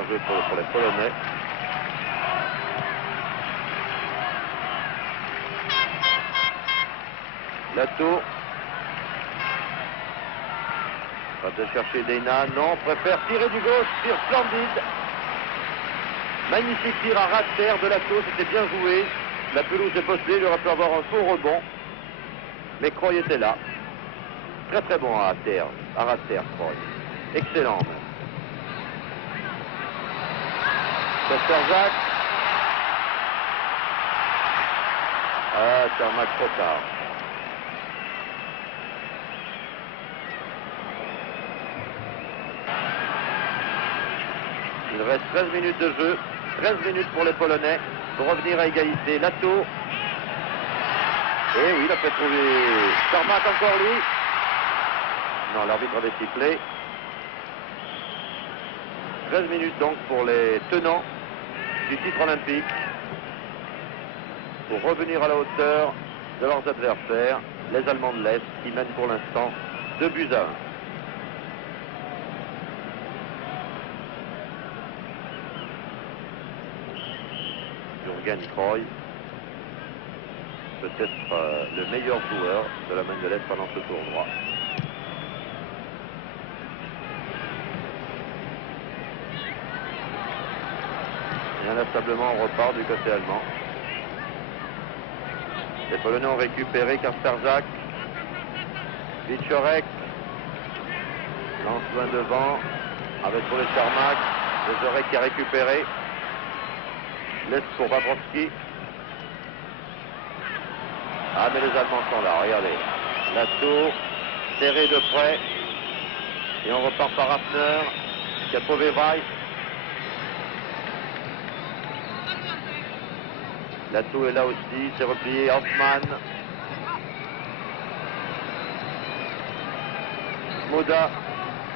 en jeu pour les Polonais. Lato. Va de chercher Dana. Non, préfère tirer du gauche. Tir splendide. Magnifique tir à ras de terre de Lato. C'était bien joué. La pelouse est bosselée. Il aurait pu avoir un faux rebond. Mais Croy était là. Très très bon à terre. À ras de terre, Croy. Excellent. Kasterzak. Ah, c'est un match trop tard. Il reste 13 minutes de jeu. 13 minutes pour les Polonais pour revenir à égalité. Lato. Et oui, il a fait trouver Charmak encore lui. Non, l'arbitre avait sifflé. 13 minutes donc pour les tenants du titre olympique pour revenir à la hauteur de leurs adversaires, les Allemands de l'Est, qui mènent pour l'instant 2-1. Jürgen Croy, peut-être le meilleur joueur de la main de l'Est pendant ce tournoi. Et inlassablement, on repart du côté allemand. Les Polonais ont récupéré Kasterzak. Wieczorek lance loin devant avec pour les Charmak. Wieczorek qui a récupéré. Laisse pour Bobrovski. Ah, mais les Allemands sont là, regardez. Lato, serré de près. Et on repart par Hafner, qui a trouvé Weiss. Lato est là aussi, c'est replié Hoffmann. Moda,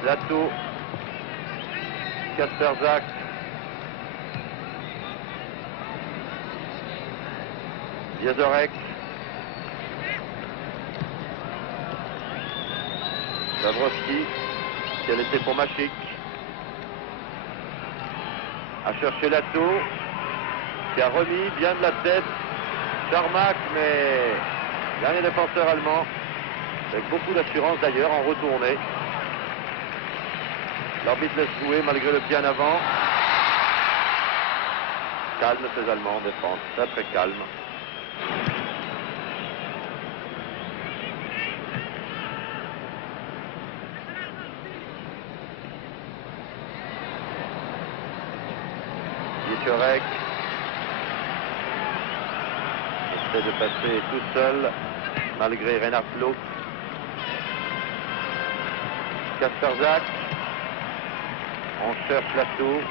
Lato, Kasterzak. Wieczorek. Bobrovski, qui a laissé pour Machik. A cherché Lato, qui a remis bien de la tête Charmak, mais dernier défenseur allemand, avec beaucoup d'assurance d'ailleurs, en retournée. L'arbitre laisse jouer malgré le pied en avant. Calme ces Allemands en défense, très très calme. Wieczorek essaie de passer tout seul malgré Reinhard Loh. Kasterzak. On cherche Lato,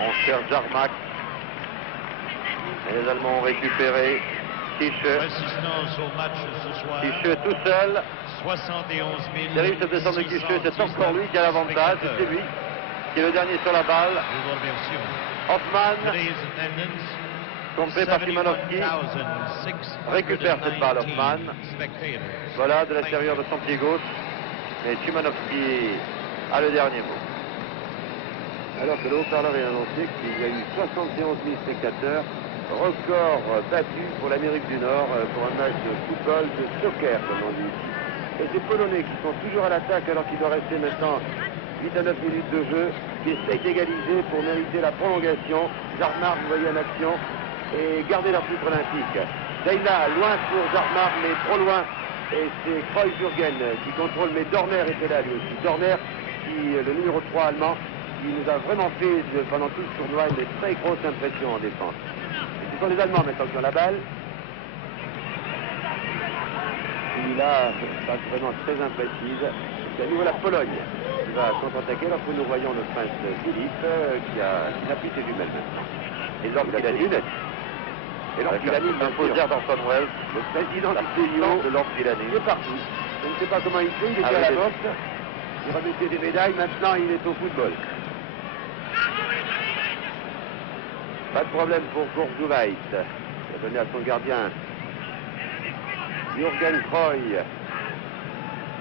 on cherche Jarmak. Et les Allemands ont récupéré Kiche. Kiche tout seul. 71 000. Terrible cette descente de Kiche, c'est encore lui qui a l'avantage, c'est lui qui est le dernier sur la balle. Hoffmann, trompé par Szymanowski, récupère cette balle Hoffmann. Voilà, de l'extérieur de son pied gauche. Mais Szymanowski a le dernier mot. Alors que le haut-parleur est annoncé qu'il y a eu 71 000 spectateurs, record battu pour l'Amérique du Nord pour un match de football, de soccer comme on dit. Et ces Polonais qui sont toujours à l'attaque alors qu'il doit rester maintenant 8 à 9 minutes de jeu, qui essayent d'égaliser pour mériter la prolongation. Jarmak, vous voyez en action, et garder leur titre olympique. Dayla, loin pour Jarmak, mais trop loin. Et c'est Kreuzjürgen qui contrôle, mais Dorner était là lui aussi. Dorner, le numéro 3 allemand, qui nous a vraiment fait pendant tout le tournoi une très grosse impression en défense. Et ce sont les Allemands maintenant qui ont la balle. Et là, c'est vraiment très imprécise. C'est à nouveau la Pologne qui va contre-attaquer lorsque nous voyons le prince Philippe qui n'a plus ses jumelles maintenant. Et lorsqu'il anime, imposé d'Anton Wells, le président du CIO de Lord Villani. Il est partout. Je ne sais pas comment il fait, il était à la boxe, il remettait des médailles, maintenant il est au football. Pas de problème pour Gourjouvaït. Il a donné à son gardien Jürgen Croy,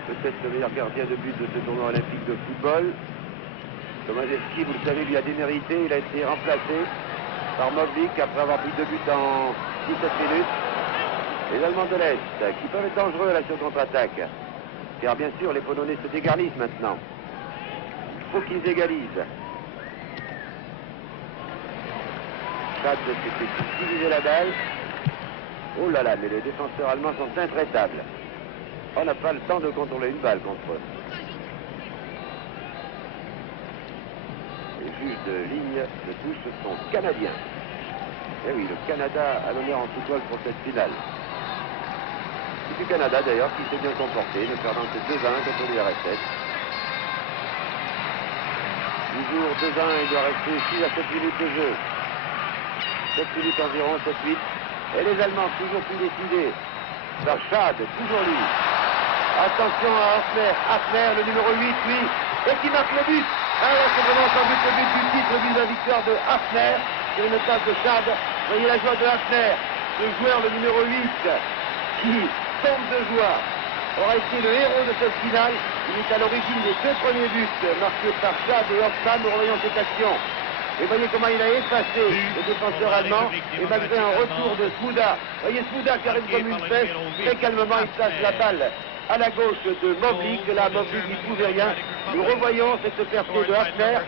peut-être le meilleur gardien de but de ce tournoi olympique de football. Tomaszewski, vous le savez, lui a démérité. Il a été remplacé par Mowlik après avoir pris 2 buts en 17 minutes. Les Allemands de l'Est qui peuvent être dangereux là sur contre-attaque. Car bien sûr, les Polonais se dégarnisent maintenant. Il faut qu'ils égalisent. Chad qui fait utiliser la balle. Oh là là, mais les défenseurs allemands sont intraitables. On n'a pas le temps de contrôler une balle contre eux. Les juges de ligne de touche sont canadiens. Eh oui, le Canada a l'honneur en football pour cette finale. C'est du Canada d'ailleurs qui s'est bien comporté, ne perdant que 2-1 contre l'URSS. Toujours 2-1, il doit rester 6 à 7 minutes de jeu. 7 minutes environ, 7-8. Et les Allemands toujours plus décidés. Par Chad, toujours lui. Attention à Hafner. Hafner, le numéro 8, lui. Et qui marque le but. Alors c'est vraiment sans doute le but du titre de la victoire de Hafner. Sur une passe de Chad. Voyez la joie de Hafner. Ce joueur, le numéro 8, qui tombe de joie, aura été le héros de cette finale. Il est à l'origine des 2 premiers buts marqués par Chad et Hoffmann. Nous revoyons cette action. Et voyez comment il a effacé le défenseur allemand. Et malgré un retour de Smuda. Voyez Smuda qui arrive comme une flèche. Très calmement, il place la balle à la gauche de Mowlik. Là, Mowlik n'y pouvait rien. Nous revoyons cette percée de Hafner.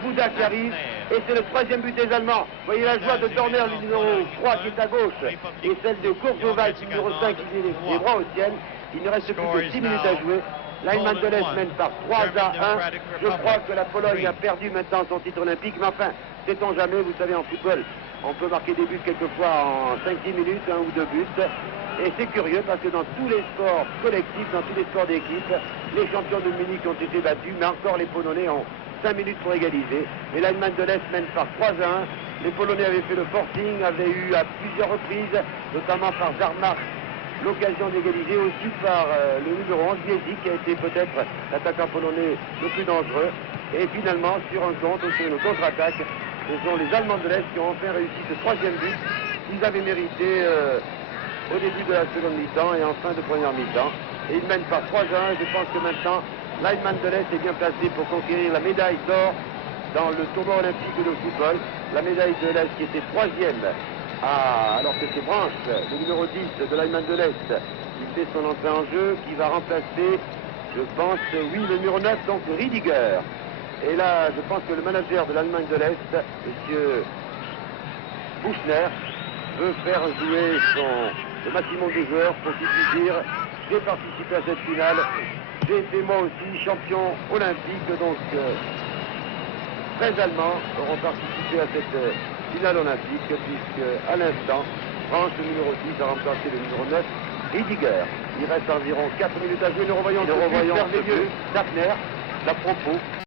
Smuda qui arrive. Et c'est le 3e but des Allemands. Voyez la joie de Dorner, le numéro 3 qui est à gauche. Et celle de Courtois, le numéro 5 qui est les bras au ciel. Il ne reste plus que 6 minutes à jouer. L'Allemagne de l'Est mène par 3-1. Je crois que la Pologne a perdu maintenant son titre olympique. Mais enfin, sait-on jamais, vous savez, en football, on peut marquer des buts quelquefois en 5-10 minutes, 1 ou 2 buts. Et c'est curieux parce que dans tous les sports collectifs, dans tous les sports d'équipe, les champions de Munich ont été battus, mais encore les Polonais ont 5 minutes pour égaliser. Et l'Allemagne de l'Est mène par 3-1. Les Polonais avaient fait le forcing, avaient eu à plusieurs reprises, notamment par Zarmak, l'occasion d'égaliser, aussi par le numéro 11, Biesi, qui a été peut-être l'attaquant polonais le plus dangereux. Et finalement, sur un compte, sur une contre-attaque, ce sont les Allemands de l'Est qui ont enfin réussi ce 3e but qu'ils avaient mérité au début de la seconde mi-temps et en fin de première mi-temps. Et ils mènent par 3-1. Je pense que maintenant, l'Allemagne de l'Est est bien placée pour conquérir la médaille d'or dans le tournoi olympique de football. La médaille de l'Est qui était 3e. Alors que c'est Branch, le numéro 10 de l'Allemagne de l'Est, qui fait son entrée en jeu, qui va remplacer, je pense, oui, le numéro 9, donc Riediger. Et là, je pense que le manager de l'Allemagne de l'Est, M. Buchner, veut faire jouer le maximum de joueurs pour qu'il puisse dire « J'ai participé à cette finale, j'ai été moi aussi champion olympique ». Donc, 13 Allemands auront participé à cette finale olympique, puisque à l'instant, France, le numéro 6, a remplacé le numéro 9, Riediger. Il reste environ 4 minutes à jouer. Nous revoyons ce but merveilleux d'Hafner, d'à propos.